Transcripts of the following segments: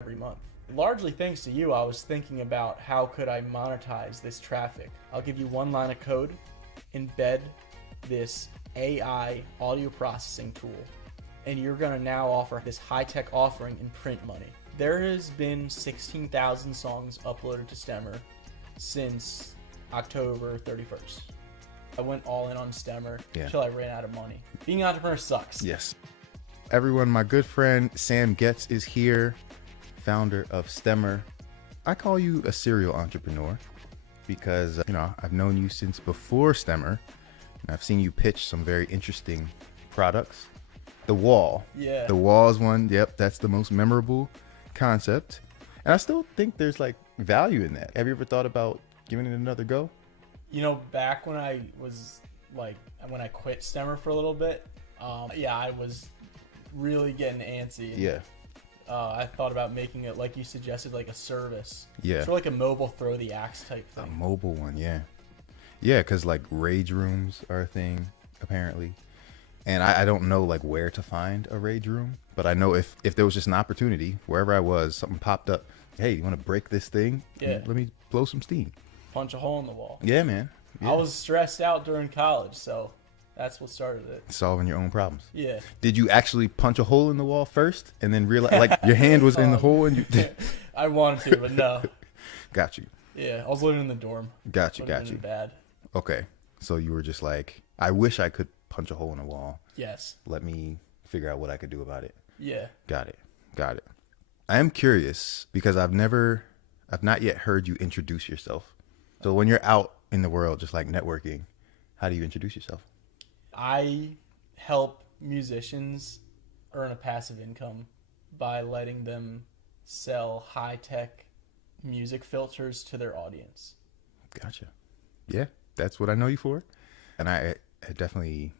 every month. Largely thanks to you, I was thinking about how could I monetize this traffic. I'll give you one line of code, embed this AI audio processing tool, and you're going to now offer this high-tech offering in print money. There has been 16,000 songs uploaded to Stemmer since October 31st. I went all in on Stemmer until I ran out of money. Being an entrepreneur sucks. Yes. Everyone, my good friend Sam Goetz is here, founder of Stemmer. I call you a serial entrepreneur because, I've known you since before Stemmer, and I've seen you pitch some very interesting products. The wall. Yeah. The wall is one. Yep, that's the most memorable concept. And I still think there's like value in that. Have you ever thought about giving it another go? Back when I was when I quit Stemmer for a little bit, I was really getting antsy. Yeah. I thought about making it, like you suggested, like a service. Yeah. Sort of like a mobile throw the axe type thing. A mobile one, yeah. Yeah, because like rage rooms are a thing, apparently. And I don't know like where to find a rage room, but I know if there was just an opportunity, wherever I was, something popped up. Hey, you want to break this thing? Yeah. Let me blow some steam. Punch a hole in the wall. Yeah, man. Yeah. I was stressed out during college, so that's what started it. Solving your own problems. Yeah. Did you actually punch a hole in the wall first and then realize like your hand was in the hole and you I wanted to, but no. Got you. Yeah, I was living in the dorm. Got you. Bad. Okay. So you were just like, I wish I could punch a hole in the wall. Yes. Let me figure out what I could do about it. Yeah. Got it. I am curious because I've not yet heard you introduce yourself. So when you're out in the world, just like networking, how do you introduce yourself? I help musicians earn a passive income by letting them sell high-tech music filters to their audience. Gotcha. Yeah, that's what I know you for. And I definitely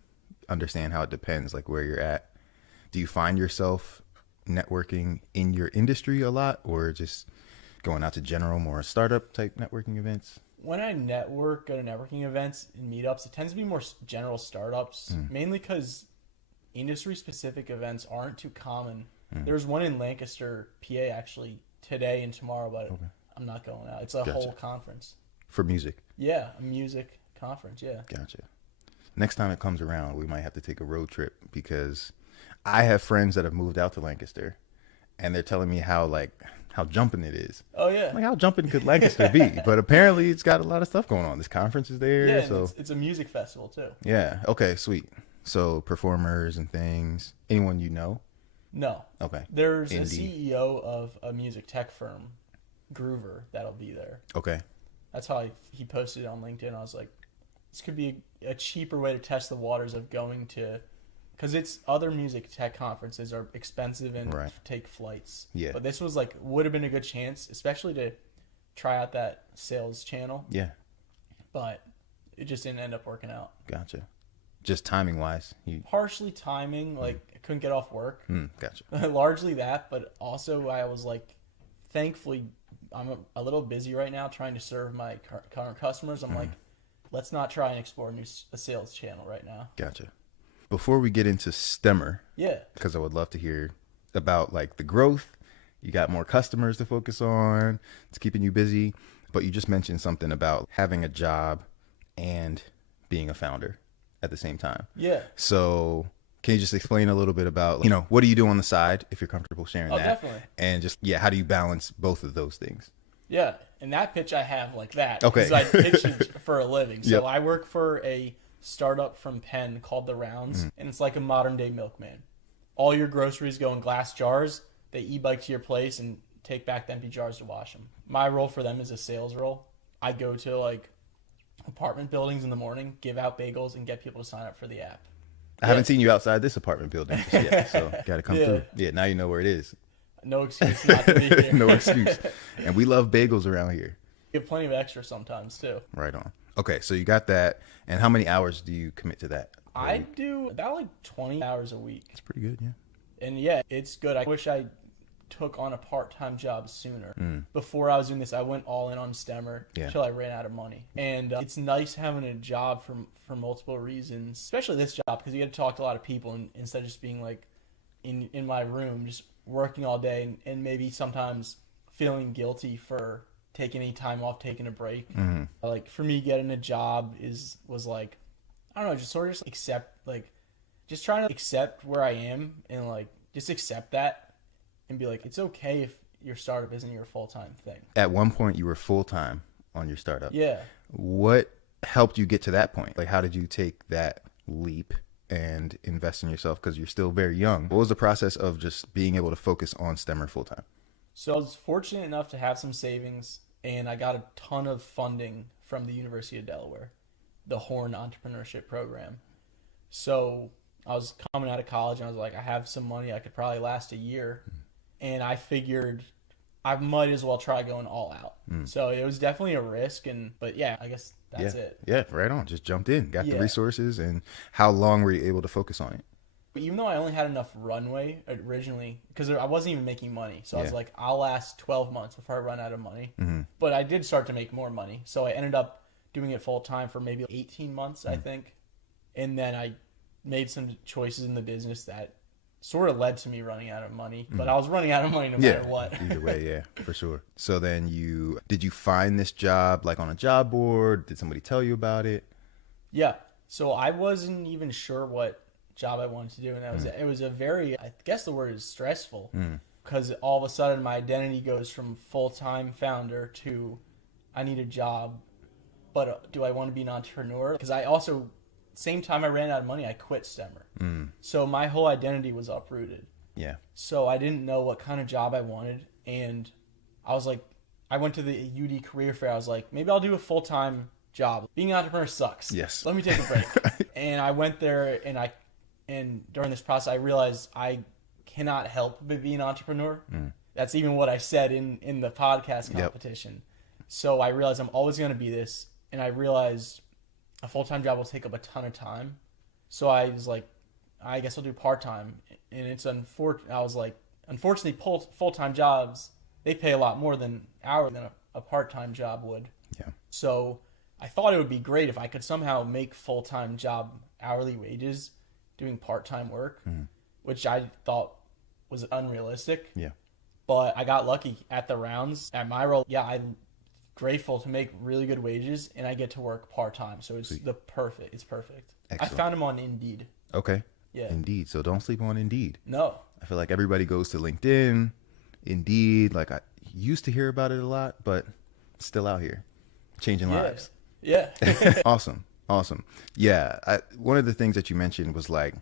understand how it depends, like where you're at. Do you find yourself networking in your industry a lot or just going out to general, more startup type networking events? When I go to networking events and meetups, it tends to be more general startups, mainly because industry-specific events aren't too common. There's one in Lancaster, PA, actually, today and tomorrow, but I'm not going out. It's a whole conference. For music? Yeah, a music conference, yeah. Gotcha. Next time it comes around, we might have to take a road trip because I have friends that have moved out to Lancaster, and they're telling me how jumping it is. Oh, yeah. Like, how jumping could Lancaster be? But apparently it's got a lot of stuff going on. This conference is there. Yeah, so it's a music festival, too. Yeah. Okay, sweet. So performers and things. Anyone you know? No. Okay. There's a CEO of a music tech firm, Groover, that'll be there. Okay. That's how he posted it on LinkedIn. I was like, this could be a cheaper way to test the waters of going to... Because it's other music tech conferences are expensive and take flights. Yeah. But this was would have been a good chance, especially to try out that sales channel. Yeah. But it just didn't end up working out. Gotcha. Just timing wise. Partially timing, I couldn't get off work. Gotcha. Largely that, but also I was thankfully, I'm a little busy right now trying to serve my current customers. I'm let's not try and explore a sales channel right now. Gotcha. Before we get into Stemmer, because I would love to hear about the growth. You got more customers to focus on. It's keeping you busy. But you just mentioned something about having a job and being a founder at the same time. Yeah. So can you just explain a little bit about, what do you do on the side, if you're comfortable sharing that? Definitely. And just, how do you balance both of those things? Yeah. And that pitch I have that. Okay. Because I pitch it for a living. So I work for a startup from Penn called The Rounds, and it's like a modern day milkman. All your groceries go in glass jars. They e-bike to your place and take back the empty jars to wash them. My role for them is a sales role. I go to apartment buildings in the morning, give out bagels, and get people to sign up for the app. I haven't seen you outside this apartment building just yet, so got to come through. Yeah, now you know where it is. No excuse not to be here. No excuse. And we love bagels around here. You have plenty of extra sometimes, too. Right on. Okay, so you got that. And how many hours do you commit to that? I do about 20 hours a week. That's pretty good, yeah. And yeah, it's good. I wish I took on a part-time job sooner. Before I was doing this, I went all in on Stemmer until I ran out of money. And it's nice having a job for multiple reasons, especially this job, because you get to talk to a lot of people and instead of just being in my room, just working all day and maybe sometimes feeling guilty for taking any time off, taking a break. Like for me, getting a job was like, I don't know, just sort of just accept, like just trying to accept where I am and like just accept that and be like, it's okay if your startup isn't your full-time thing. At one point you were full-time on your startup. Yeah. What helped you get to that point? Like, how did you take that leap and invest in yourself? Because you're still very young. What was the process of just being able to focus on Stemmer full-time? So I was fortunate enough to have some savings, and I got a ton of funding from the University of Delaware, the Horn Entrepreneurship Program. So I was coming out of college, and I was like, I have some money. I could probably last a year. And I figured I might as well try going all out. So it was definitely a risk, but yeah, I guess that's it. Yeah, right on. Just jumped in, got the resources. And how long were you able to focus on it? But even though I only had enough runway originally, because I wasn't even making money. So I was like, I'll last 12 months before I run out of money. But I did start to make more money. So I ended up doing it full time for maybe 18 months, I think. And then I made some choices in the business that sort of led to me running out of money, but I was running out of money no matter what. Either way, yeah, for sure. So then did you find this job like on a job board? Did somebody tell you about it? Yeah. So I wasn't even sure what job I wanted to do, and it was a very, I guess the word is stressful, because all of a sudden my identity goes from full-time founder to I need a job, but do I want to be an entrepreneur? Because I also, same time I ran out of money, I quit Stemmer. So my whole identity was uprooted. Yeah. So I didn't know what kind of job I wanted. And I was like, I went to the UD career fair. I was like, maybe I'll do a full-time job. Being an entrepreneur sucks. Yes. Let me take a break. And I went there, and during this process, I realized I cannot help but be an entrepreneur. That's even what I said in the podcast competition. So I realized I'm always going to be this. And I realized a full-time job will take up a ton of time. So I was like, I guess I'll do part-time. And it's unfortunate. I was like, unfortunately, full-time jobs, they pay a lot more than a part-time job would. Yeah. So I thought it would be great if I could somehow make full-time job hourly wages doing part-time work, which I thought was unrealistic. Yeah. But I got lucky at the rounds. At my role, I'm grateful to make really good wages, and I get to work part-time. So it's perfect. Excellent. I found him on Indeed. Okay. Yeah. Indeed. So don't sleep on Indeed. No. I feel like everybody goes to LinkedIn, Indeed. Like I used to hear about it a lot, but it's still out here changing lives. Yeah. Awesome. Yeah. One of the things that you mentioned was like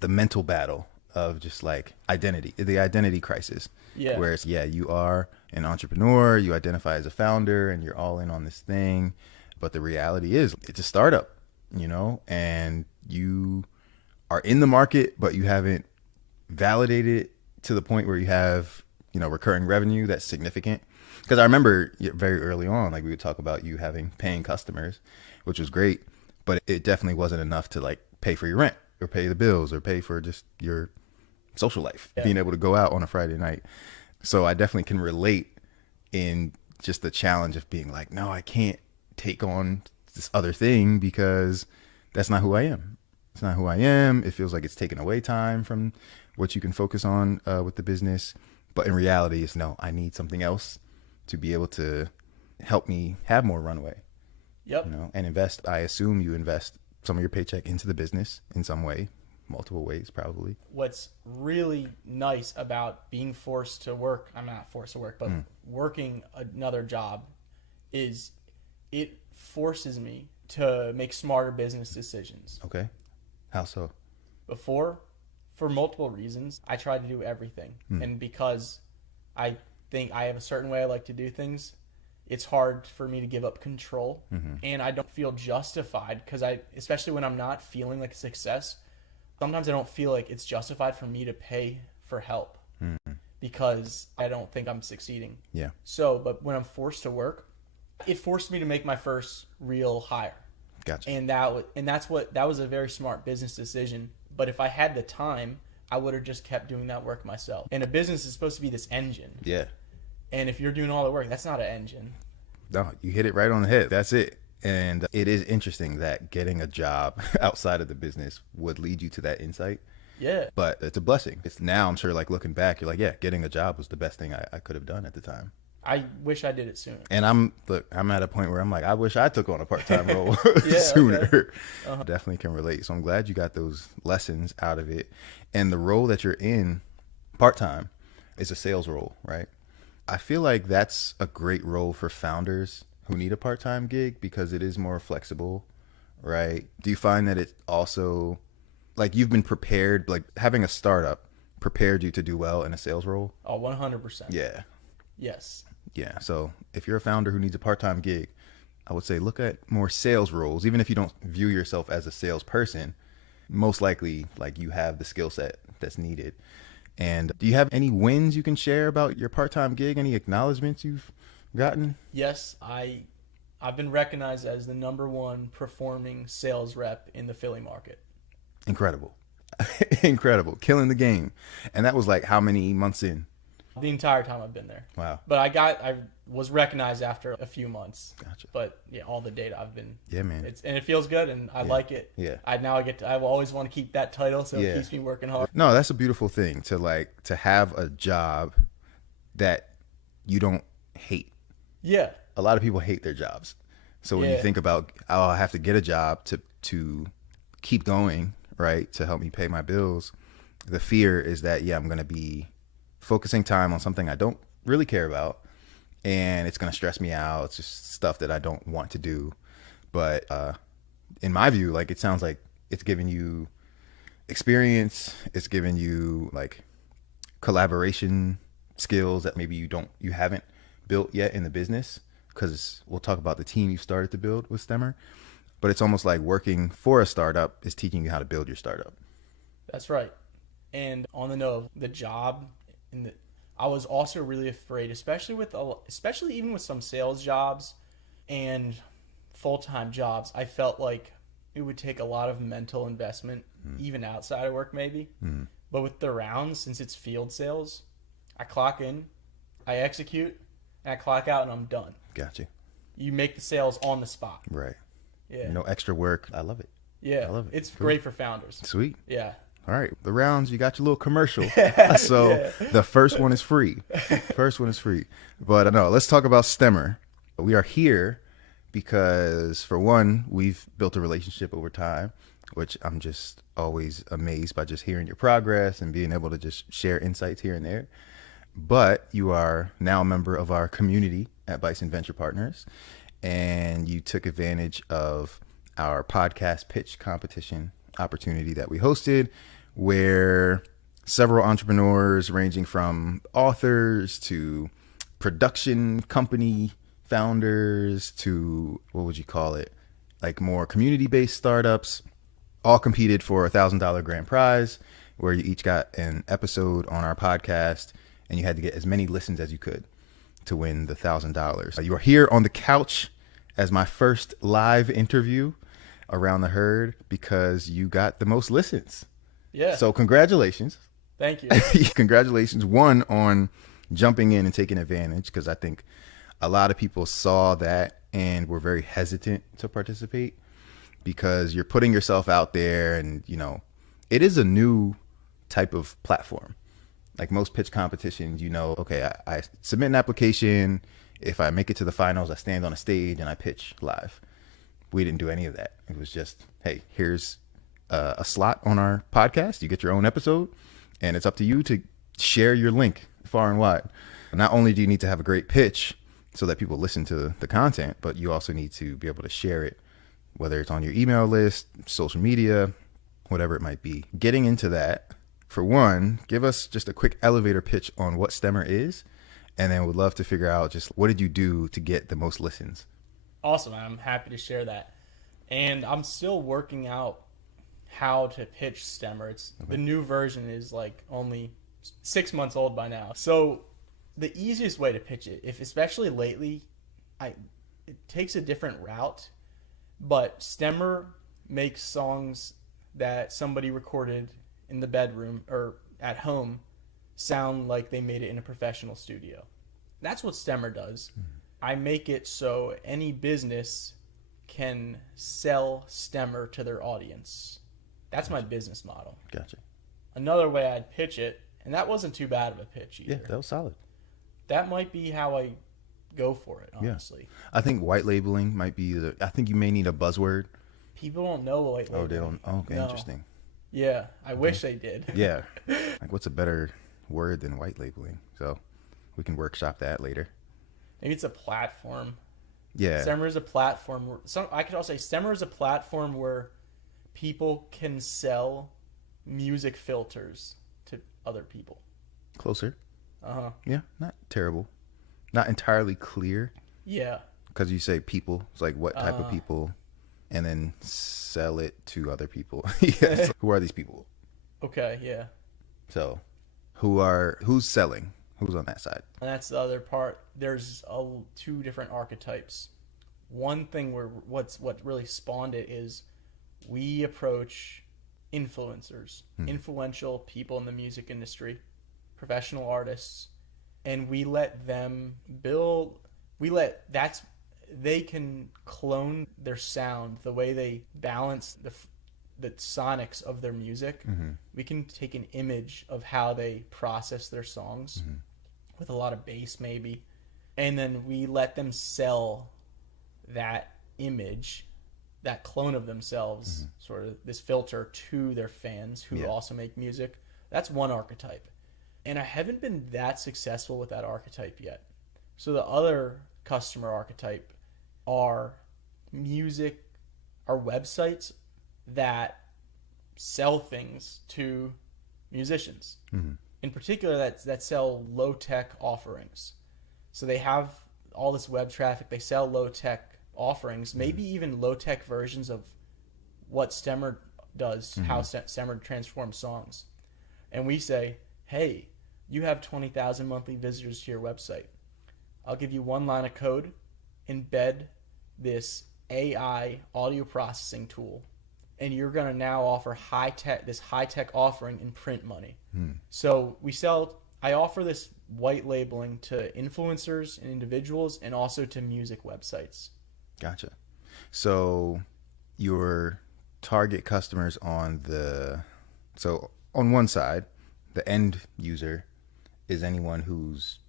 the mental battle of just like the identity crisis. Yeah. Whereas, you are an entrepreneur, you identify as a founder, and you're all in on this thing. But the reality is it's a startup, and you are in the market, but you haven't validated to the point where you have, recurring revenue that's significant. Because I remember very early on, like we would talk about you having paying customers, which was great, but it definitely wasn't enough to like pay for your rent or pay the bills or pay for just your social life, being able to go out on a Friday night. So I definitely can relate in just the challenge of being like, no, I can't take on this other thing because that's not who I am. It's not who I am. It feels like it's taking away time from what you can focus on with the business. But in reality, it's no, I need something else to be able to help me have more runway. Yep. And invest. I assume you invest some of your paycheck into the business in some way, multiple ways probably. What's really nice about being forced to work, I'm not forced to work, but working another job is it forces me to make smarter business decisions. Okay. How so? Before, for multiple reasons, I tried to do everything. And because I think I have a certain way I like to do things, it's hard for me to give up control. And I don't feel justified because especially when I'm not feeling like a success, sometimes I don't feel like it's justified for me to pay for help because I don't think I'm succeeding. Yeah. So, but when I'm forced to work, it forced me to make my first real hire. Gotcha. And that was a very smart business decision. But if I had the time, I would have just kept doing that work myself. And a business is supposed to be this engine. Yeah. And if you're doing all the work, that's not an engine. No, you hit it right on the head. That's it. And it is interesting that getting a job outside of the business would lead you to that insight. Yeah. But it's a blessing. It's now, I'm sure, like looking back, you're like, yeah, getting a job was the best thing I could have done at the time. I wish I did it sooner. And I'm at a point where I'm like, I wish I took on a part-time role Yeah, sooner. okay. Uh-huh. Definitely can relate. So I'm glad you got those lessons out of it. And the role that you're in part-time is a sales role, right? I feel like that's a great role for founders who need a part-time gig because it is more flexible, right? Do you find that it also, like, you've been prepared, like having a startup prepared you to do well in a sales role? Oh, 100%. Yeah. Yes. Yeah. So if you're a founder who needs a part-time gig, I would say look at more sales roles. Even if you don't view yourself as a salesperson, most likely like you have the skill set that's needed. And do you have any wins you can share about your part-time gig? Any acknowledgments you've gotten? Yes, I've been recognized as the #1 performing sales rep in the Philly market. Incredible. Incredible. Killing the game. And that was like how many months in? The entire time I've been there. Wow. But I was recognized after a few months. Gotcha. But yeah, all the data I've been. Yeah, man. And it feels good, and I like it. Yeah. I will always want to keep that title, so Yeah. it keeps me working hard. No, that's a beautiful thing to have a job that you don't hate. Yeah. A lot of people hate their jobs. So when you think about, oh, I have to get a job to keep going, right, to help me pay my bills, the fear is that, yeah, I'm going to be focusing time on something I don't really care about, and it's going to stress me out. It's just stuff that I don't want to do. But in my view, like, it sounds like it's giving you experience. It's giving you like collaboration skills that maybe you haven't built yet in the business, because we'll talk about the team you started to build with Stemmer. But it's almost like working for a startup is teaching you how to build your startup. That's right. And on the note of the job, I was also really afraid, especially even with some sales jobs and full-time jobs. I felt like it would take a lot of mental investment, even outside of work maybe. But with the rounds, since it's field sales, I clock in, I execute, and I clock out, and I'm done. Gotcha. You make the sales on the spot. Right. Yeah. No extra work. I love it. Yeah. I love it. It's Cool. great for founders. Sweet. Yeah. All right. The rounds, you got your little commercial. So the first one is free. First one is free. But no, let's talk about Stemmer. We are here because, for one, we've built a relationship over time, which I'm just always amazed by, just hearing your progress and being able to just share insights here and there. But you are now a member of our community at Bison Venture Partners, and you took advantage of our podcast pitch competition opportunity that we hosted, where several entrepreneurs ranging from authors to production company founders to, what would you call it, like more community-based startups, all competed for a $1,000 grand prize, where you each got an episode on our podcast, and you had to get as many listens as you could to win the $1,000. You are here on the couch as my first live interview around the herd because you got the most listens. Yeah. So congratulations. Thank you. Congratulations. One, on jumping in and taking advantage, because I think a lot of people saw that and were very hesitant to participate because you're putting yourself out there, and, you know, it is a new type of platform. Like most pitch competitions, you know, okay, I submit an application. If I make it to the finals, I stand on a stage and I pitch live. We didn't do any of that. It was just, hey, here's a slot on our podcast. You get your own episode, and it's up to you to share your link far and wide. Not only do you need to have a great pitch so that people listen to the content, but you also need to be able to share it, whether it's on your email list, social media, whatever it might be. Getting into that, for one, give us just a quick elevator pitch on what Stemmer is, and then we'd love to figure out just what did you do to get the most listens. Awesome. I'm happy to share that. And I'm still working out how to pitch Stemmer. The new version is like only 6 months old by now. So the easiest way to pitch it, especially lately, it takes a different route, but Stemmer makes songs that somebody recorded in the bedroom or at home sound like they made it in a professional studio. That's what Stemmer does. I make it so any business can sell Stemmer to their audience. That's my business model. Gotcha. another way I'd pitch it, and that wasn't too bad of a pitch either. Yeah, that was solid. That might be how I go for it, honestly. Yeah. I think white labeling might be I think you may need a buzzword. People don't know white labeling. Oh, they don't. Oh, okay, No. Interesting. Yeah, I wish they did. Yeah. Like, what's a better word than white labeling? So we can workshop that later. Maybe it's a platform. Yeah. Stemmer is a platform. I could also say Stemmer is a platform where people can sell music filters to other people. Closer. Uh-huh. Yeah, not terrible. Not entirely clear. Yeah. Because you say people. It's like what type of people, and then sell it to other people. Yes. Who are these people? Okay, yeah. So who's selling? Who's on that side? And that's the other part. There's two different archetypes. One thing where what really spawned it is we approach influencers, influential people in the music industry, professional artists, and we let them build. They can clone their sound, the way they balance the sonics of their music. We can take an image of how they process their songs with a lot of bass maybe, and then we let them sell that image, that clone of themselves, sort of this filter, to their fans who also make music. That's one archetype, and I haven't been that successful with that archetype yet. So the other customer archetype are websites that sell things to musicians. In particular, that sell low-tech offerings. So they have all this web traffic. They sell low-tech offerings, maybe even low-tech versions of what Stemmer does, how Stemmer transforms songs. And we say, hey, you have 20,000 monthly visitors to your website. I'll give you one line of code, embed this AI audio processing tool, and you're going to now offer this high-tech offering in print money. So I offer this white labeling to influencers and individuals, and also to music websites. Gotcha. So your target customers on one side, the end user is anyone who's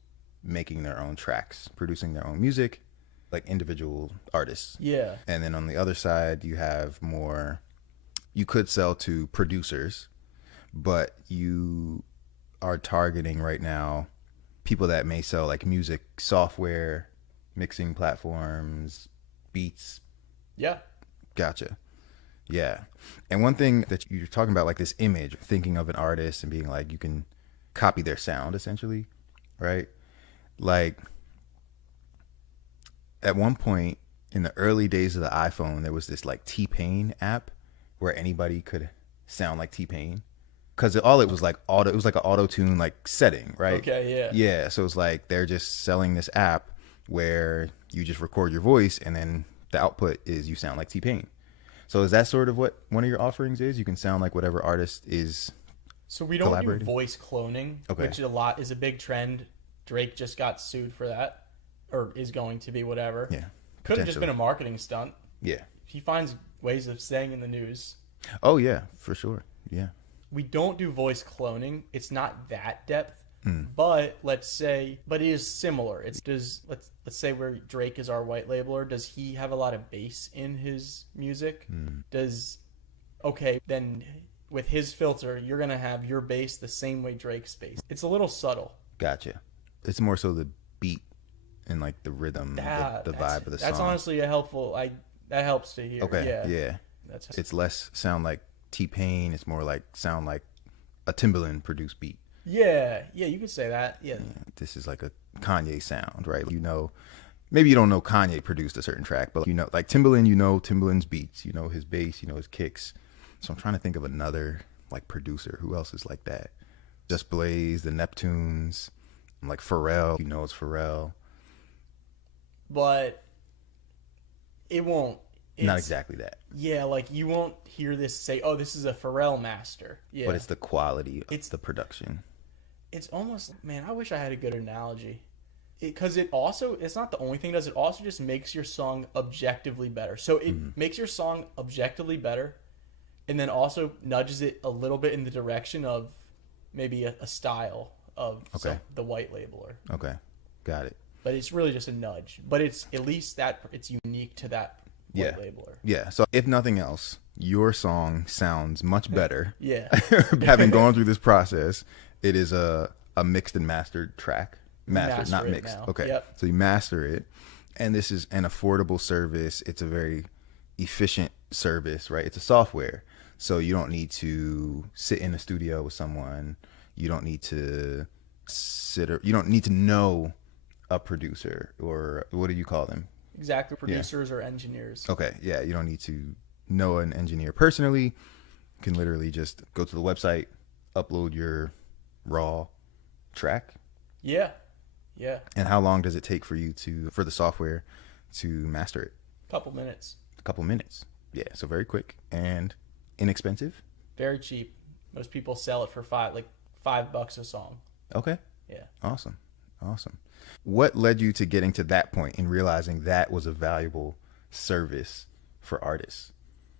making their own tracks, producing their own music, like individual artists. Yeah. And then on the other side, you have you could sell to producers, but you are targeting right now people that may sell like music software, mixing platforms, beats. Yeah. Gotcha. Yeah. And one thing that you're talking about, like this image, thinking of an artist and being like, you can copy their sound essentially, right? Like at one point in the early days of the iPhone, there was this like T-Pain app where anybody could sound like T-Pain, because it was like it was like an auto-tune like setting, right? Okay, yeah. Yeah, so it's like they're just selling this app where you just record your voice and then the output is you sound like T-Pain. So is that sort of what one of your offerings is? You can sound like whatever artist is So we don't do voice cloning, which is a big trend. Drake just got sued for that, or is going to be, whatever. Yeah. Could have just been a marketing stunt. Yeah. He finds ways of staying in the news. Oh yeah, for sure. Yeah. We don't do voice cloning. It's not that depth, but it is similar. Let's say where Drake is our white labeler. Does he have a lot of bass in his music? Then with his filter, you're gonna have your bass the same way Drake's bass. It's a little subtle. Gotcha. It's more so the beat and like the rhythm, the vibe of the song. That's honestly that helps to hear. Okay. Yeah. It's less sound like T-Pain. It's more like sound like a Timbaland produced beat. Yeah, you could say that. Yeah. This is like a Kanye sound, right? Maybe you don't know Kanye produced a certain track, but like Timbaland, Timbaland's beats, his bass, his kicks. So I'm trying to think of another like producer. Who else is like that? Just Blaze, the Neptunes, like Pharrell. It's Pharrell. But it won't. Not exactly that. Yeah, like you won't hear this say, "Oh, this is a Pharrell master." Yeah. But it's the quality of the production. It's almost, man, I wish I had a good analogy. Because it's not the only thing it does. It also just makes your song objectively better. So it makes your song objectively better, and then also nudges it a little bit in the direction of maybe a style of the white labeler. Okay, got it. But it's really just a nudge. But it's at least that it's unique to that white labeler. Yeah. So if nothing else, your song sounds much better. Yeah. Having gone through this process, it is a mixed and mastered track. Mastered, not mixed. Now. Okay. Yep. So you master it, and this is an affordable service. It's a very efficient service, right? It's a software. So you don't need to sit in a studio with someone. You don't need to you don't need to know a producer, or what do you call them? Exactly. Producers or engineers. Okay. Yeah. You don't need to know an engineer personally. You can literally just go to the website, upload your raw track. Yeah. Yeah. And how long does it take for the software to master it? A couple minutes. A couple minutes. Yeah. So very quick and inexpensive. Very cheap. Most people sell it for $5 a song. Okay. Yeah. Awesome. What led you to getting to that point and realizing that was a valuable service for artists?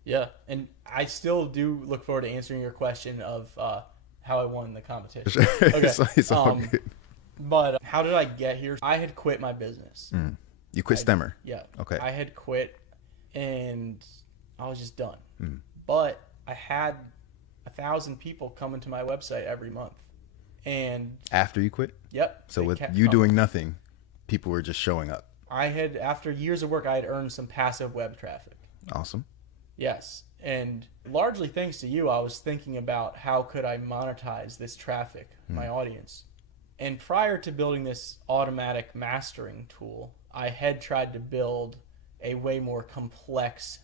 Yeah. And I still do look forward to answering your question of how I won the competition. Okay. It's all good. But how did I get here? I had quit my business. You quit Stemmer? Yeah. Okay. I had quit and I was just done. But I had 1,000 people coming to my website every month. And after you quit? Yep. So with you doing nothing, people were just showing up. After years of work, I had earned some passive web traffic. Awesome. Yes. And largely thanks to you, I was thinking about how could I monetize this traffic, my audience. And prior to building this automatic mastering tool, I had tried to build a way more complex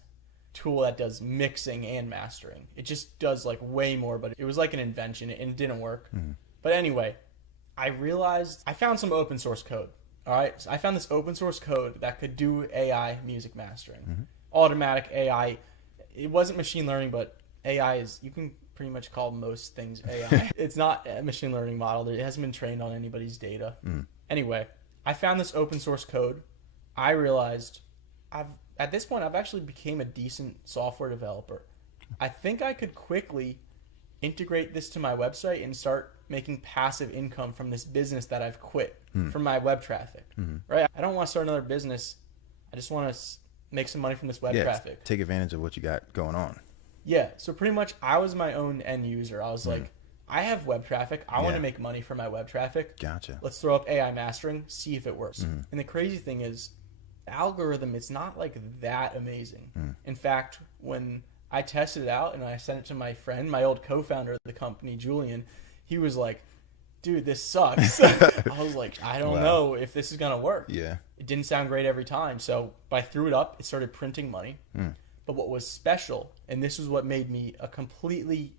tool that does mixing and mastering. It just does way more, but it was like an invention and it didn't work. But anyway, I realized I found some open source code. All right. So I found this open source code that could do AI music mastering, automatic AI. It wasn't machine learning, but AI is, you can pretty much call most things AI. It's not a machine learning model. It hasn't been trained on anybody's data. Anyway, I found this open source code. I realized at this point, I've actually became a decent software developer. I think I could quickly integrate this to my website and start making passive income from this business that I've quit from my web traffic. Right? I don't want to start another business. I just want to make some money from this web traffic. Take advantage of what you got going on. Yeah. So pretty much I was my own end user. I was like, I have web traffic. I want to make money from my web traffic. Gotcha. Let's throw up AI mastering, see if it works. And the crazy thing is, the algorithm, it's not that amazing. In fact, when I tested it out and I sent it to my friend, my old co-founder of the company, Julian, he was like, dude, this sucks. I was like, I don't know if this is going to work. Yeah. It didn't sound great every time. So I threw it up. It started printing money. But what was special, and this was what made me a completely,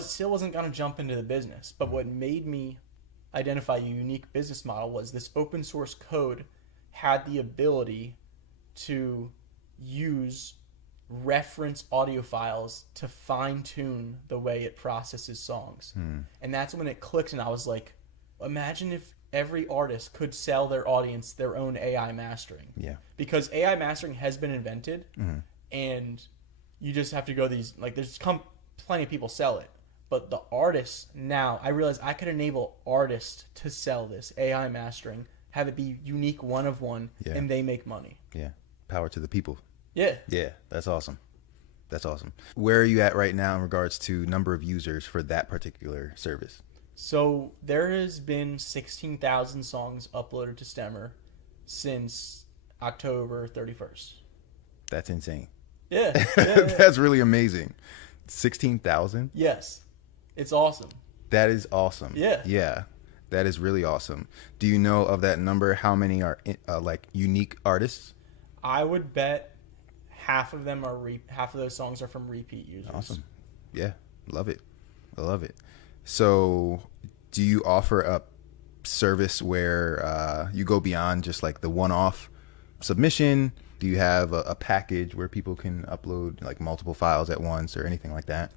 still wasn't going to jump into the business, but what made me identify a unique business model was this open source code had the ability to use reference audio files to fine-tune the way it processes songs. And that's when it clicked, and I was like, imagine if every artist could sell their audience their own AI mastering. Yeah. Because AI mastering has been invented, and you just have to go there's plenty of people sell it. But the artists now, I realized I could enable artists to sell this AI mastering, have it be unique, one of one, and they make money. Yeah. Power to the people. Yeah. Yeah. That's awesome. Where are you at right now in regards to number of users for that particular service? So there has been 16,000 songs uploaded to Stemmer since October 31st. That's insane. Yeah. That's really amazing. 16,000? Yes. It's awesome. That is awesome. Yeah. Yeah. That is really awesome. Do you know of that number? How many are unique artists? I would bet half of them are half of those songs are from repeat users. Awesome. Yeah. Love it. I love it. So do you offer a service where you go beyond just the one-off submission? Do you have a package where people can upload multiple files at once or anything like that?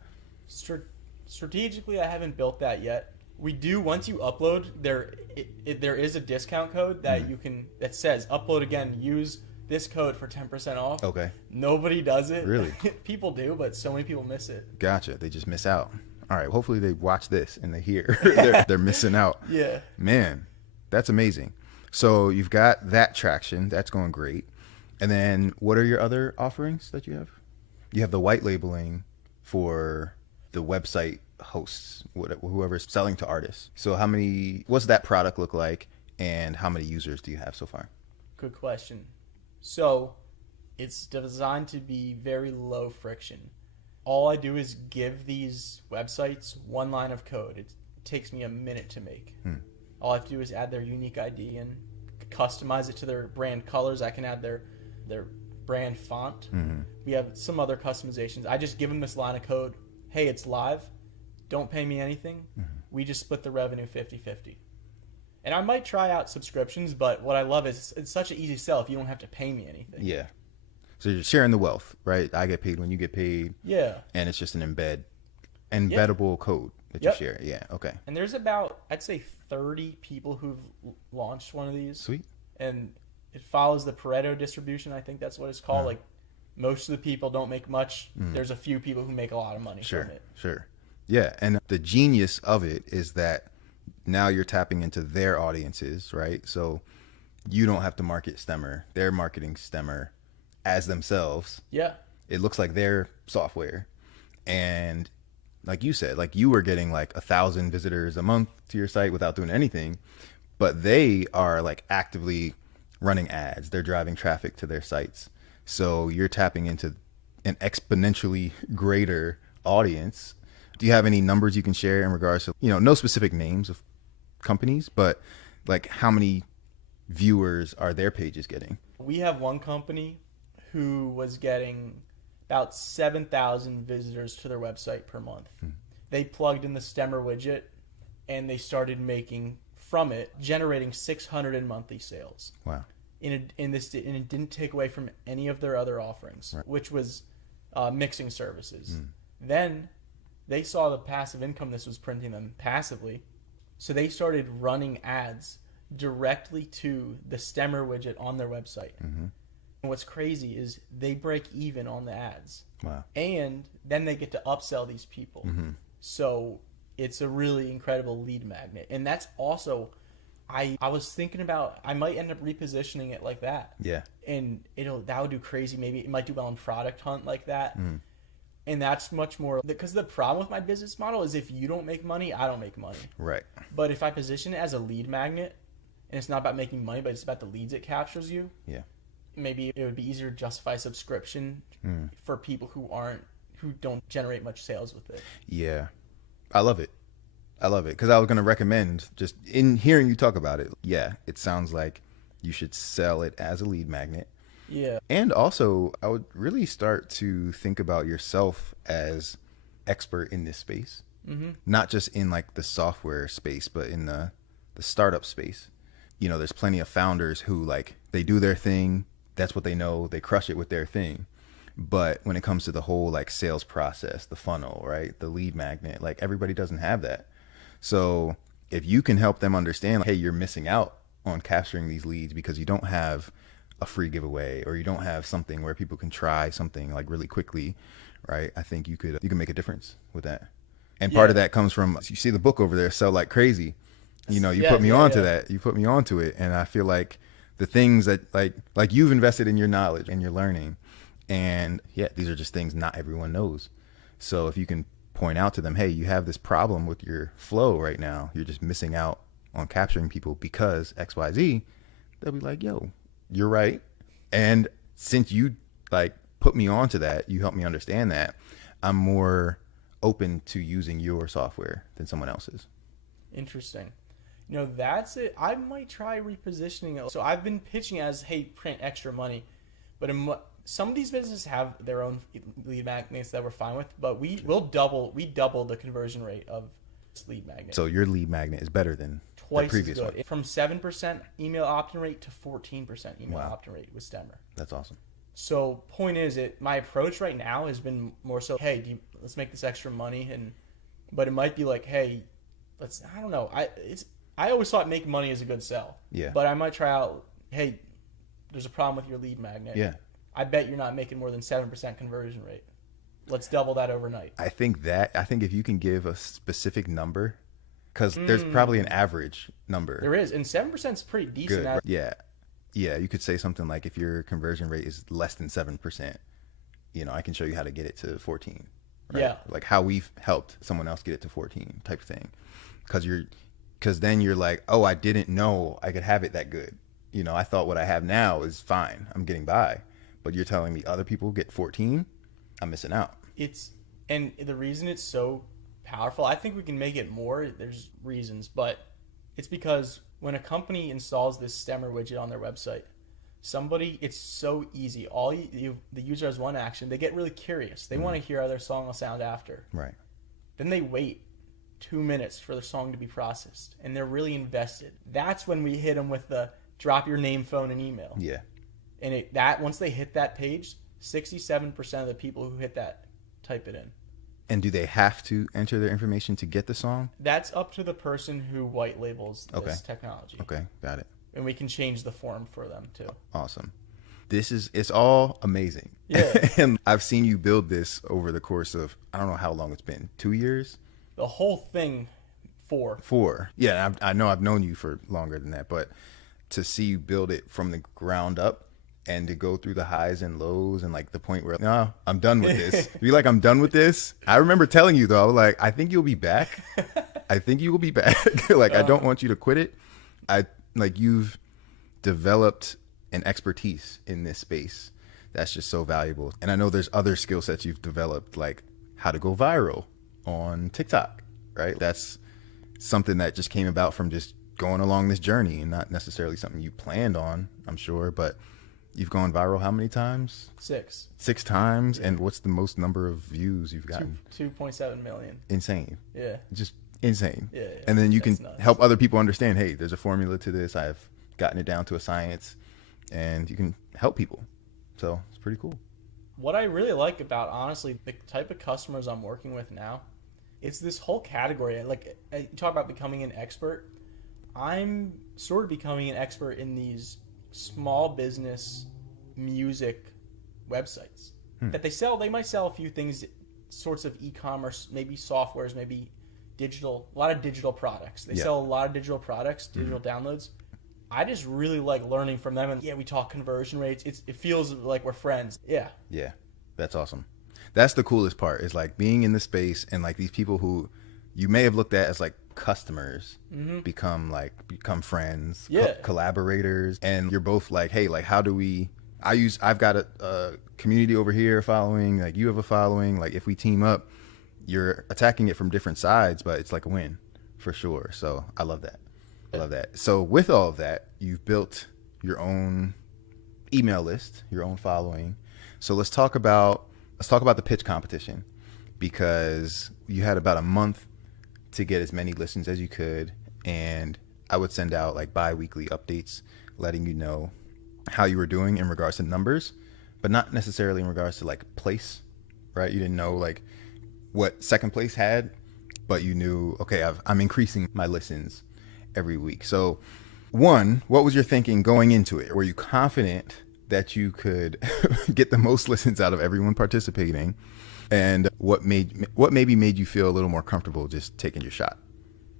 Strategically, I haven't built that yet. We do, once you upload, there is a discount code that you can, that says upload again, use this code for 10% off. Okay. Nobody does it. Really? People do, but so many people miss it. Gotcha. They just miss out. All right. Hopefully they watch this and they hear they're missing out. Yeah. Man, that's amazing. So you've got that traction. That's going great. And then what are your other offerings that you have? You have the white labeling for the website hosts, whoever's selling to artists. So what's that product look like, and how many users do you have so far? Good question. So it's designed to be very low friction. All I do is give these websites one line of code. It takes me a minute to make. All I have to do is add their unique ID and customize it to their brand colors. I can add their brand font. We have some other customizations. I just give them this line of code. Hey, it's live. Don't pay me anything. We just split the revenue 50-50. And I might try out subscriptions, but what I love is it's such an easy sell if you don't have to pay me anything. Yeah. So you're sharing the wealth, right? I get paid when you get paid. Yeah. And it's just an embeddable code that you share. Yeah. Okay. And there's about, I'd say, 30 people who've launched one of these. Sweet. And it follows the Pareto distribution. I think that's what it's called. Like, most of the people don't make much. There's a few people who make a lot of money from it. Sure. Yeah. And the genius of it is that now you're tapping into their audiences, right? So you don't have to market Stemmer. They're marketing Stemmer as themselves. Yeah. It looks like their software. And like you said, like you were getting like 1,000 visitors a month to your site without doing anything, but they are like actively running ads. They're driving traffic to their sites. So you're tapping into an exponentially greater audience. Do you have any numbers you can share in regards to, no specific names of companies, but like how many viewers are their pages getting? We have one company who was getting about 7,000 visitors to their website per month. They plugged in the Stemmer widget and they started making from it, generating 600 in monthly sales. Wow. And it didn't take away from any of their other offerings, Right. which was mixing services. Then they saw the passive income this was printing them passively. So they started running ads directly to the Stemmer widget on their website. And what's crazy is they break even on the ads. Wow. And then they get to upsell these people. So it's a really incredible lead magnet. And that's also, I was thinking about, I might end up repositioning it like that. Yeah. And that would do crazy. Maybe it might do well on Product Hunt like that. And that's much more, because the problem with my business model is if you don't make money, I don't make money. Right. But if I position it as a lead magnet, and it's not about making money, but it's about the leads it captures you, Yeah. maybe it would be easier to justify subscription for people who don't generate much sales with it. Yeah. I love it. Because I was going to recommend, just in hearing you talk about it, it sounds like you should sell it as a lead magnet. Yeah. And also, I would really start to think about yourself as expert in this space. Not just in like the software space, but in the startup space. There's plenty of founders who like, they do their thing. That's what they know. They crush it with their thing. But when it comes to the whole like sales process, the funnel, right? The lead magnet, like everybody doesn't have that. So if you can help them understand, like, hey, you're missing out on capturing these leads because you don't have a free giveaway, or you don't have something where people can try something like really quickly, right? I think you can make a difference with that. And part of that comes from, you see the book over there, Sell Like Crazy. You put me onto that. You put me onto it. And I feel like the things that like you've invested in your knowledge and your learning. And these are just things not everyone knows. So if you can point out to them, hey, you have this problem with your flow right now. You're just missing out on capturing people because XYZ. They'll be like, yo, you're right. And since you like put me onto that, you helped me understand that, I'm more open to using your software than someone else's. Interesting. That's it. I might try repositioning it. So I've been pitching as, hey, print extra money. But some of these businesses have their own lead magnets that we're fine with, but we double the conversion rate of this lead magnet. So your lead magnet is better than twice the previous as good. one. From 7% email opt-in rate to 14% email opt-in rate with Stemmer. That's awesome. So point is, my approach right now has been more so, hey, let's make this extra money, but it might be like, hey, I don't know. I always thought make money is a good sell. Yeah. But I might try out, hey, there's a problem with your lead magnet. Yeah. I bet you're not making more than 7% conversion rate. Let's double that overnight. I think if you can give a specific number, because there's probably an average number. There is, and 7% is pretty decent. Good. Yeah. Yeah, you could say something like if your conversion rate is less than 7%, I can show you how to get it to 14. Right? Yeah. Like how we've helped someone else get it to 14 type of thing. Because then you're like, oh, I didn't know I could have it that good. I thought what I have now is fine. I'm getting by. But you're telling me other people get 14? I'm missing out. And the reason it's so powerful, I think we can make it more. There's reasons, but it's because when a company installs this stemmer widget on their website, it's so easy. The user has one action. They get really curious. They want to hear how their song will sound after. Right. Then they wait 2 minutes for the song to be processed, and they're really invested. That's when we hit them with the drop your name, phone, and email. Yeah. And once they hit that page, 67% of the people who hit that type it in. And do they have to enter their information to get the song? That's up to the person who white labels this technology. Okay, got it. And we can change the form for them too. Awesome. It's all amazing. Yeah. And I've seen you build this over the course of, I don't know how long it's been, 2 years? The whole thing, 4. 4. Yeah, I know I've known you for longer than that, but to see you build it from the ground up and to go through the highs and lows and like the point where, no, I'm done with this. You're like, I'm done with this. I remember telling you though, like, I think you'll be back. I think you will be back. Like, I don't want you to quit it. You've developed an expertise in this space that's just so valuable. And I know there's other skill sets you've developed, like how to go viral on TikTok, right? That's something that just came about from just going along this journey and not necessarily something you planned on, I'm sure, but you've gone viral how many times? 6. 6 times. Yeah. And what's the most number of views you've gotten? 2.7 million. Insane. Yeah. Just insane. Yeah. And then you That's can nuts. help other people understand, hey, there's a formula to this. I've gotten it down to a science, and you can help people. So it's pretty cool. What I really like about, honestly, the type of customers I'm working with now, it's this whole category. Like, you talk about becoming an expert. I'm sort of becoming an expert in these small business music websites that they might sell a few things, sorts of e-commerce, maybe softwares, maybe digital, a lot of digital products. They sell a lot of digital products, digital downloads. I just really like learning from them. And we talk conversion rates. It feels like we're friends. Yeah. That's awesome. That's the coolest part, is like being in the space and like these people who you may have looked at as like customers become friends, collaborators, and you're both like, hey, like how do we, I've got a community over here following, like you have a following, like if we team up, you're attacking it from different sides, but it's like a win for sure. So I love that. So with all of that, you've built your own email list, your own following. So let's talk about the pitch competition, because you had about a month to get as many listens as you could, and I would send out like bi-weekly updates letting you know how you were doing in regards to numbers, but not necessarily in regards to like place, right? You didn't know like what second place had, but you knew, okay, I'm increasing my listens every week. So one, what was your thinking going into it? Were you confident that you could get the most listens out of everyone participating? And what maybe made you feel a little more comfortable just taking your shot?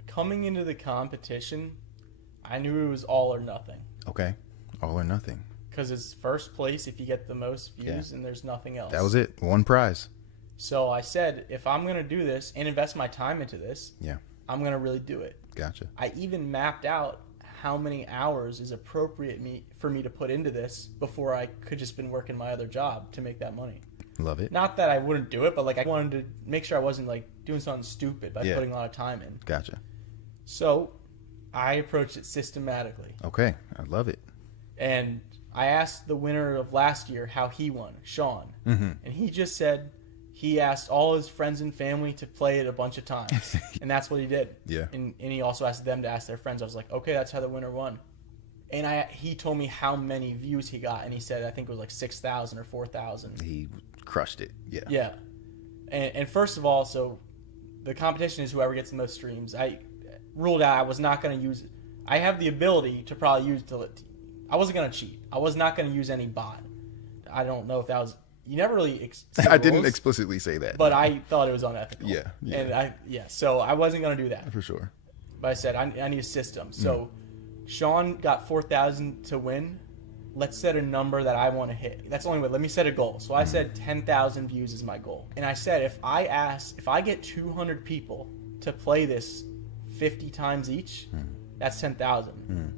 Coming into the competition, I knew it was all or nothing. Okay. All or nothing. Because it's first place if you get the most views and there's nothing else. That was it. One prize. So I said, if I'm going to do this and invest my time into this, yeah, I'm going to really do it. Gotcha. I even mapped out how many hours is appropriate for me to put into this before I could just been working my other job to make that money. Love it. Not that I wouldn't do it, but like I wanted to make sure I wasn't like doing something stupid by putting a lot of time in. Gotcha. So I approached it systematically. Okay. I love it. And I asked the winner of last year how he won, Sean. And he just said he asked all his friends and family to play it a bunch of times. And that's what he did. Yeah. And he also asked them to ask their friends. I was like, okay, that's how the winner won. And he told me how many views he got. And he said, I think it was like 6,000 or 4,000. He crushed it. Yeah. Yeah. And first of all, so the competition is whoever gets the most streams. I ruled out I was not going to use it. I have the ability to probably use I wasn't going to cheat. I was not going to use any bot. I don't know if that was, you never really, I didn't explicitly say that. But no. I thought it was unethical. Yeah. And so I wasn't going to do that. For sure. But I said, I need a system. So Sean got 4,000 to win. Let's set a number that I want to hit. That's the only way. Let me set a goal. So I said 10,000 views is my goal. And I said, if I get 200 people to play this 50 times each, that's 10,000.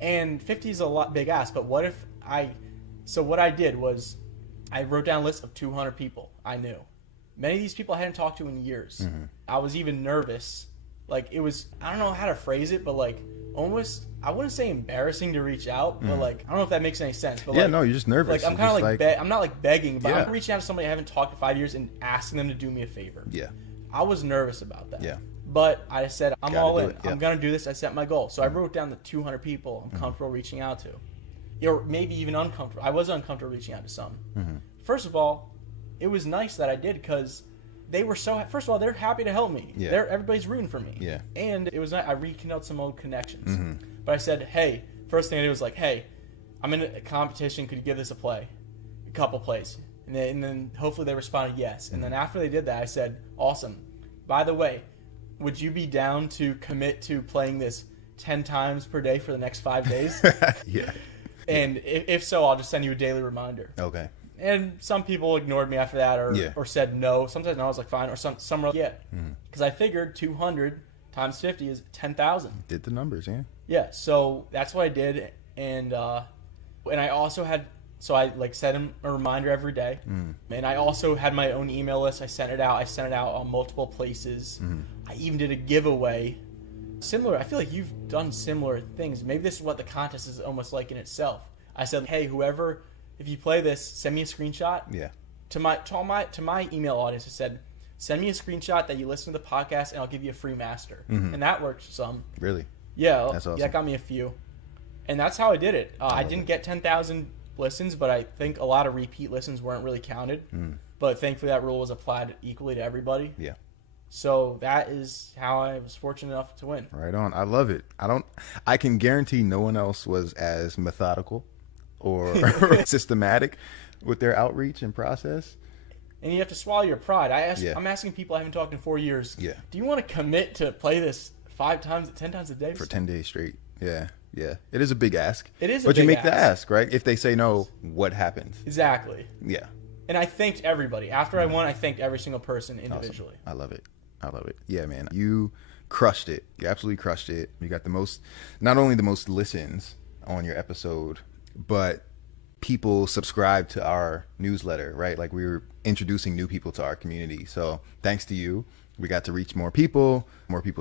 And 50 is a big ask. But what I did was I wrote down a list of 200 people I knew. Many of these people I hadn't talked to in years. I was even nervous. Like, it was, I don't know how to phrase it, but like almost, I wouldn't say embarrassing to reach out, but like, I don't know if that makes any sense. But yeah, like, no, you're just nervous. Like, I'm kind of like, I'm not like begging, but Yeah. I'm reaching out to somebody I haven't talked to 5 years and asking them to do me a favor. Yeah. I was nervous about that. Yeah. But I said, I'm all in. Yeah. I'm going to do this. I set my goal. So I wrote down the 200 people I'm comfortable reaching out to. Or maybe even uncomfortable. I was uncomfortable reaching out to some. First of all, it was nice that I did because they were first of all, they're happy to help me. Yeah. Everybody's rooting for me. Yeah. And it was nice. I rekindled some old connections. But I said, hey, first thing I did was like, hey, I'm in a competition. Could you give this a play? A couple plays. And then hopefully they responded yes. And then after they did that, I said, awesome. By the way, would you be down to commit to playing this 10 times per day for the next 5 days? Yeah. And if so, I'll just send you a daily reminder. Okay. And some people ignored me after that or said no. Sometimes no, I was like, fine. Or some were like, yeah. Because I figured 200 times 50 is 10,000. Did the numbers, yeah. Yeah, so that's what I did. And I also had, so I like set a reminder every day. And I also had my own email list. I sent it out on multiple places. I even did a giveaway. Similar, I feel like you've done similar things. Maybe this is what the contest is almost like in itself. I said, hey, whoever, if you play this, send me a screenshot. Yeah. To my email audience, I said, send me a screenshot that you listen to the podcast, and I'll give you a free master. And that worked some. Really? Yeah, that's awesome. That got me a few. And that's how I did it. I didn't get 10,000 listens, but I think a lot of repeat listens weren't really counted. But thankfully that rule was applied equally to everybody. Yeah. So that is how I was fortunate enough to win. Right on. I love it. I can guarantee no one else was as methodical or systematic with their outreach and process. And you have to swallow your pride. I'm asking people I haven't talked in 4 years. Yeah. Do you want to commit to play this 5 times, 10 times a day? For 10 days straight. Yeah. Yeah. It is a big ask. It is But you make the ask, right? If they say no, what happens? Exactly. Yeah. And I thanked everybody. After I won, I thanked every single person individually. Awesome. I love it. I love it. Yeah, man. You crushed it. You absolutely crushed it. You got not only the most listens on your episode, but people subscribe to our newsletter, right? Like, we were introducing new people to our community. So thanks to you, we got to reach more people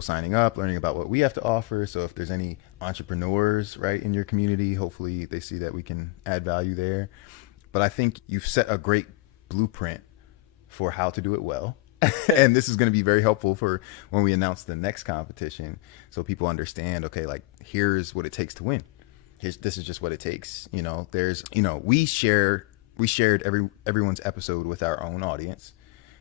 signing up, learning about what we have to offer. So if there's any entrepreneurs, right, in your community, hopefully they see that we can add value there. But I think you've set a great blueprint for how to do it well. And this is going to be very helpful for when we announce the next competition, so people understand, okay, like, here's what it takes to win. This is just what it takes. We shared everyone's episode with our own audience.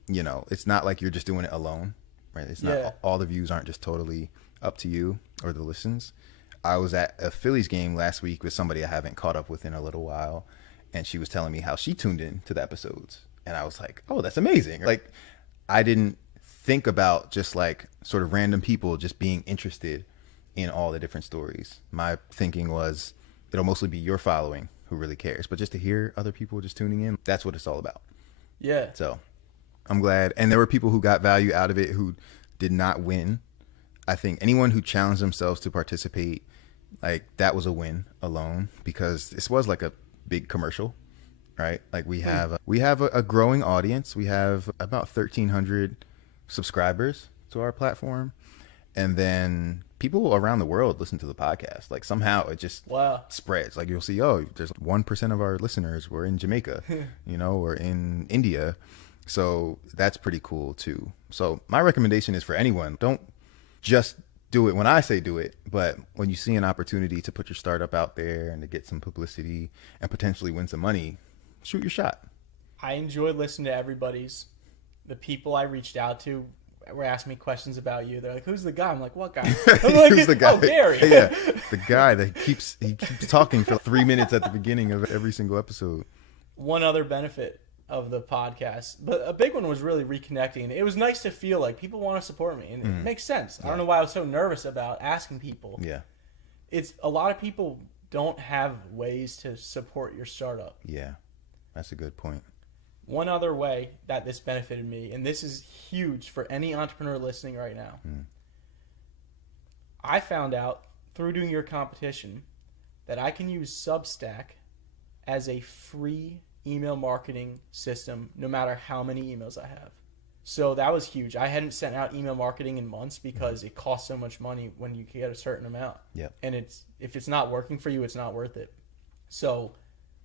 It's not like you're just doing it alone, right? It's not, all the views aren't just totally up to you or the listens. I was at a Phillies game last week with somebody I haven't caught up with in a little while, and she was telling me how she tuned in to the episodes. And I was like, oh, that's amazing. Like, I didn't think about just like sort of random people just being interested in all the different stories. My thinking was it'll mostly be your following who really cares, but just to hear other people just tuning in, that's what it's all about. Yeah. So I'm glad. And there were people who got value out of it who did not win. I think anyone who challenged themselves to participate, like, that was a win alone, because this was like a big commercial. Right? Like, we have a growing audience. We have about 1,300 subscribers to our platform. And then people around the world listen to the podcast. Like, somehow it just spreads. Like, you'll see, there's 1% of our listeners were in Jamaica, or in India. So that's pretty cool too. So my recommendation is for anyone, don't just do it when I say do it, but when you see an opportunity to put your startup out there and to get some publicity and potentially win some money, shoot your shot. I enjoyed listening to the people I reached out to were asking me questions about you. They're like, "Who's the guy?" I'm like, "What guy?" I'm like, Who's the guy? "Oh, Gary." Yeah, the guy that keeps talking for 3 minutes at the beginning of every single episode. One other benefit of the podcast, but a big one was really reconnecting. It was nice to feel like people want to support me, and it makes sense. I don't know why I was so nervous about asking people. Yeah. It's a lot of people don't have ways to support your startup. Yeah, that's a good point. One other way that this benefited me, and this is huge for any entrepreneur listening right now. I found out through doing your competition that I can use Substack as a free email marketing system no matter how many emails I have. So that was huge. I hadn't sent out email marketing in months because it costs so much money when you get a certain amount. Yep. And if it's not working for you, it's not worth it. So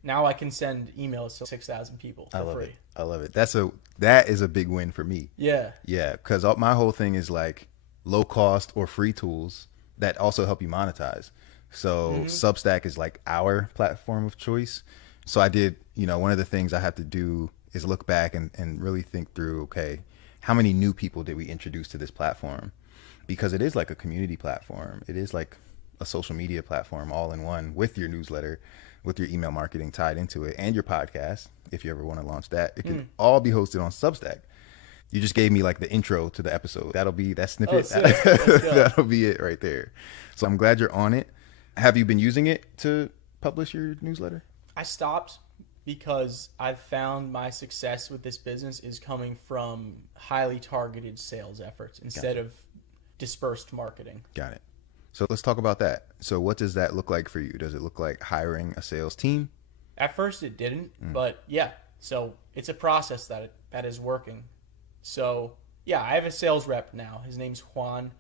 now I can send emails to 6,000 people for free. I love it. That is a big win for me. Yeah. Yeah, because my whole thing is like low cost or free tools that also help you monetize. So Substack is like our platform of choice. So I did, one of the things I have to do is look back and really think through, okay, how many new people did we introduce to this platform? Because it is like a community platform. It is like a social media platform all in one, with your newsletter, with your email marketing tied into it, and your podcast. If you ever want to launch that, it can all be hosted on Substack. You just gave me like the intro to the episode. That'll be that snippet. That'll be it right there. So I'm glad you're on it. Have you been using it to publish your newsletter? I stopped because I've found my success with this business is coming from highly targeted sales efforts instead of dispersed marketing. Got it. So let's talk about that. So what does that look like for you? Does it look like hiring a sales team? At first it didn't, but yeah. So it's a process that is working. So yeah, I have a sales rep now. His name's Juan.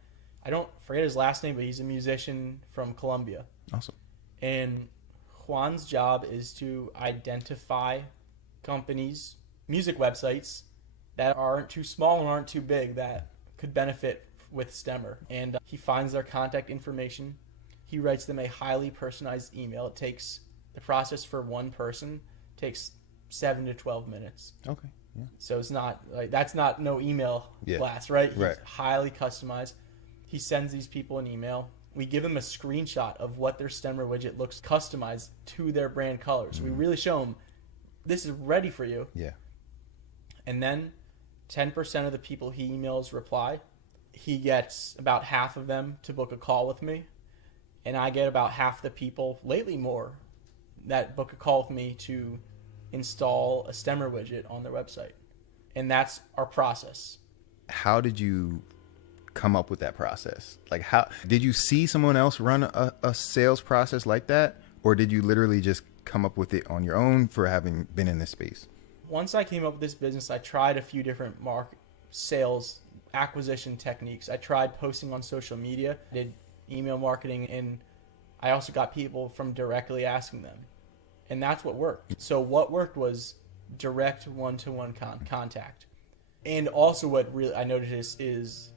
I don't forget his last name, but he's a musician from Colombia. Awesome. And Juan's job is to identify companies, music websites that aren't too small and aren't too big that could benefit with Stemmer. And he finds their contact information. He writes them a highly personalized email. It takes the process for one person takes 7 to 12 minutes. Okay. Yeah. So it's not like that's not no email blast, right? He's right. Highly customized. He sends these people an email. We give them a screenshot of what their Stemmer widget looks customized to their brand colors. We really show them this is ready for you. Yeah. And then 10% of the people he emails reply. He gets about half of them to book a call with me. And I get about half the people, lately more, that book a call with me to install a Stemmer widget on their website. And that's our process. How did you come up with that process? Like, how did you see someone else run a sales process like that? Or did you literally just come up with it on your own for having been in this space? Once I came up with this business, I tried a few different sales acquisition techniques. I tried posting on social media, did email marketing, and I also got people from directly asking them. And that's what worked. So what worked was direct one-to-one contact. And also what really I noticed is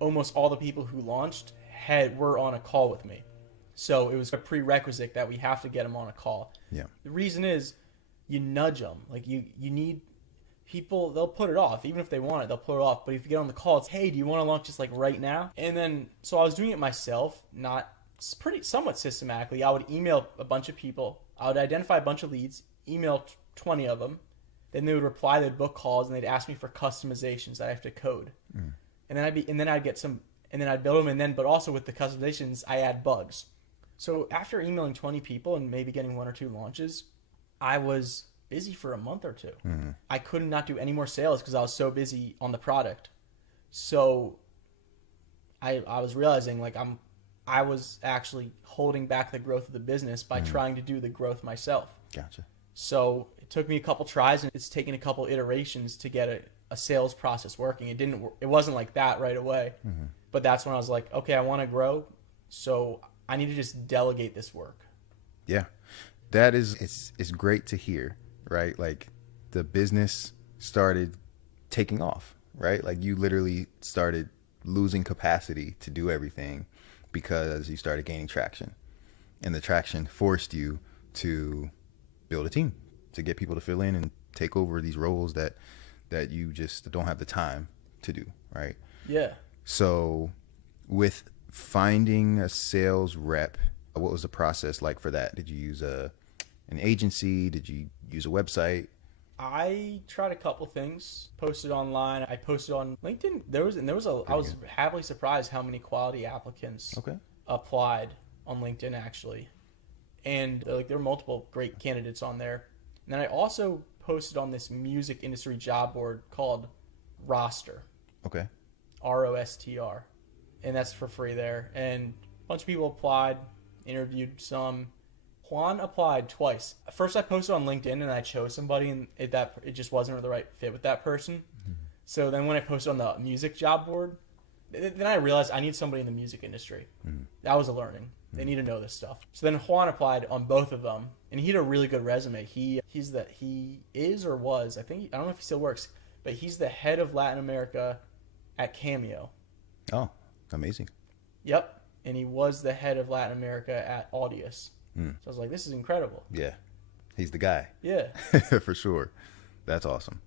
almost all the people who launched were on a call with me. So it was a prerequisite that we have to get them on a call. Yeah. The reason is you nudge them. Like you need people, they'll put it off. Even if they want it, they'll put it off. But if you get on the call, it's, hey, do you want to launch this like right now? And then, so I was doing it myself, somewhat systematically. I would email a bunch of people. I would identify a bunch of leads, email 20 of them. Then they would reply, they'd book calls, and they'd ask me for customizations that I have to code. And then I'd build them, but also with the customizations, I add bugs. So after emailing 20 people and maybe getting 1 or 2 launches, I was busy for a month or 2. I could not do any more sales because I was so busy on the product. So I was realizing like I was actually holding back the growth of the business by trying to do the growth myself. Gotcha. So it took me a couple tries, and it's taken a couple iterations to get a sales process working. It wasn't like that right away. But that's when I was like, okay, I want to grow, so I need to just delegate this work. Yeah. That is, it's great to hear, right? Like the business started taking off, right? Like you literally started losing capacity to do everything because you started gaining traction, and the traction forced you to build a team, to get people to fill in and take over these roles that you just don't have the time to do, right? Yeah. So with finding a sales rep, what was the process like for that? Did you use an agency? Did you use a website? I tried a couple things, posted online. I posted on LinkedIn. I was happily surprised how many quality applicants applied on LinkedIn actually. And there were multiple great candidates on there. And then I also posted on this music industry job board called Roster. Okay. ROSTR. And that's for free there. And a bunch of people applied, interviewed some. Juan applied twice. First I posted on LinkedIn and I chose somebody and it just wasn't the right fit with that person. Mm-hmm. So then when I posted on the music job board, then I realized I need somebody in the music industry. Mm-hmm. That was a learning. Mm-hmm. They need to know this stuff. So then Juan applied on both of them and he had a really good resume. He is or was, I don't know if he still works, but he's the head of Latin America at Cameo. Oh, amazing. Yep. And he was the head of Latin America at Audius. So I was like, this is incredible. Yeah. He's the guy. Yeah. For sure. That's awesome.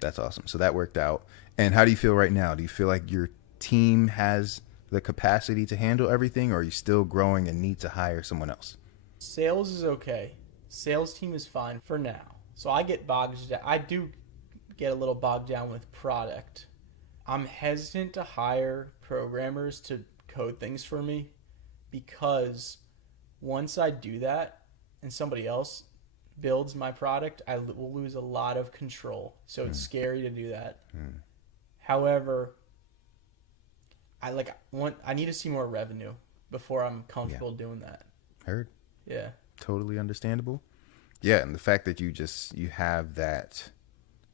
That's awesome. So that worked out. And how do you feel right now? Do you feel like your team has the capacity to handle everything, or are you still growing and need to hire someone else? Sales is okay. Sales team is fine for now. So I get bogged down. I do get a little bogged down with product. I'm hesitant to hire programmers to code things for me because once I do that and somebody else builds my product, I will lose a lot of control. So it's scary to do that. However, I need to see more revenue before I'm comfortable doing that. Heard. Yeah. Totally understandable. Yeah, and the fact that you have that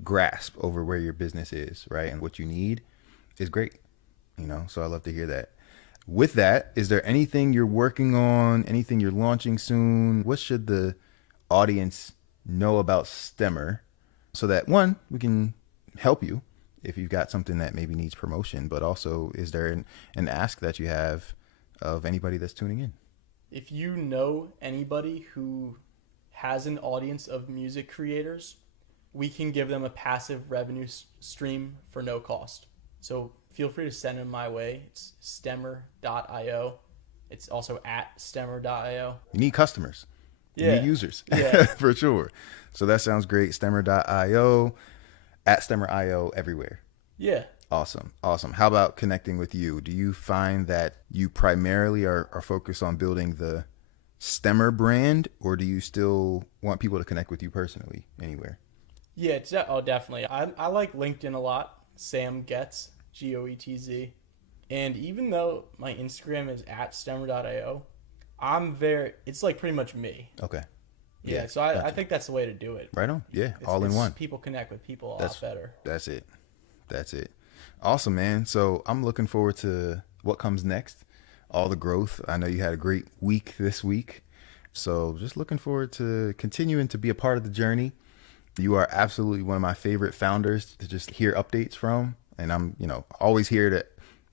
grasp over where your business is, right, and what you need is great. So I love to hear that. With that, is there anything you're working on, anything you're launching soon? What should the audience know about Stemmer so that, one, we can help you if you've got something that maybe needs promotion, but also is there an ask that you have of anybody that's tuning in? If you know anybody who has an audience of music creators, we can give them a passive revenue stream for no cost. So feel free to send them my way. It's stemmer.io. It's also at stemmer.io. You need customers. You need users. Yeah. For sure. So that sounds great. Stemmer.io, at stemmer.io, everywhere. Yeah. Awesome. How about connecting with you? Do you find that you primarily are focused on building the Stemmer brand, or do you still want people to connect with you personally anywhere? Yeah, definitely. I like LinkedIn a lot. Sam Goetz, Goetz. And even though my Instagram is at stemmer.io, it's like pretty much me. Okay. Yeah, so I think that's the way to do it. Right on. Yeah, all in one. People connect with people a lot better. That's it. Awesome, man. So I'm looking forward to what comes next, all the growth. I know you had a great week this week. So just looking forward to continuing to be a part of the journey. You are absolutely one of my favorite founders to just hear updates from. And I'm, always here to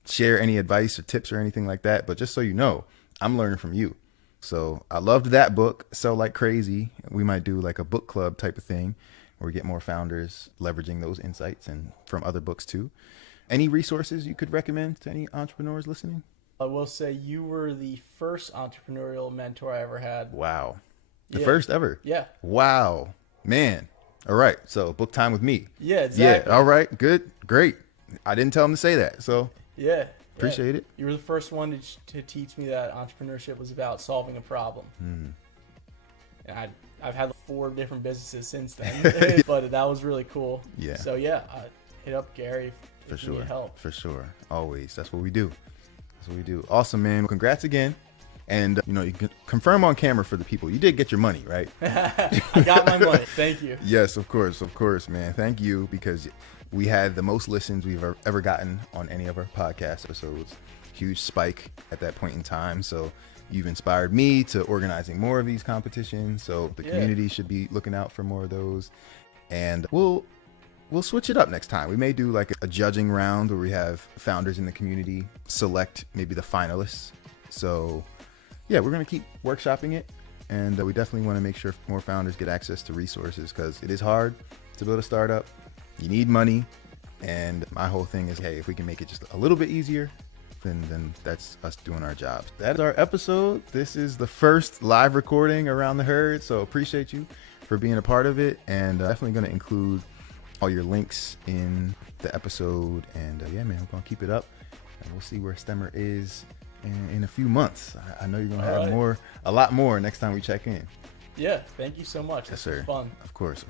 share any advice or tips or anything like that. But just so you know, I'm learning from you. So I loved that book, Sell Like Crazy. We might do like a book club type of thing where we get more founders leveraging those insights and from other books too. Any resources you could recommend to any entrepreneurs listening? I will say you were the first entrepreneurial mentor I ever had. Wow. The first ever? Yeah. Wow. Man. All right. So book time with me. Yeah, exactly. Yeah. All right. Good. Great. I didn't tell him to say that. So yeah. Appreciate it. You were the first one to teach me that entrepreneurship was about solving a problem. And I've had 4 different businesses since then, but that was really cool. Yeah. So hit up Gary if you need help. For sure. Always. That's what we do. Awesome, man. Congrats again. And, you can confirm on camera for the people. You did get your money, right? I got my money. Thank you. Yes, of course, man. Thank you, because we had the most listens we've ever gotten on any of our podcast episodes. Huge spike at that point in time. So you've inspired me to organizing more of these competitions. So the community should be looking out for more of those. And we'll switch it up next time. We may do like a judging round where we have founders in the community select maybe the finalists. So yeah, we're going to keep workshopping it. And we definitely want to make sure more founders get access to resources, because it is hard to build a startup. You need money. And my whole thing is, hey, if we can make it just a little bit easier, then that's us doing our jobs. That is our episode. This is the first live recording around the herd, so appreciate you for being a part of it, and definitely going to include all your links in the episode. And yeah, man, we're going to keep it up, and we'll see where Stemmer is in a few months. I know you're going to have a lot more next time we check in. Yeah, thank you so much. Yes, This sir. was fun. Of course.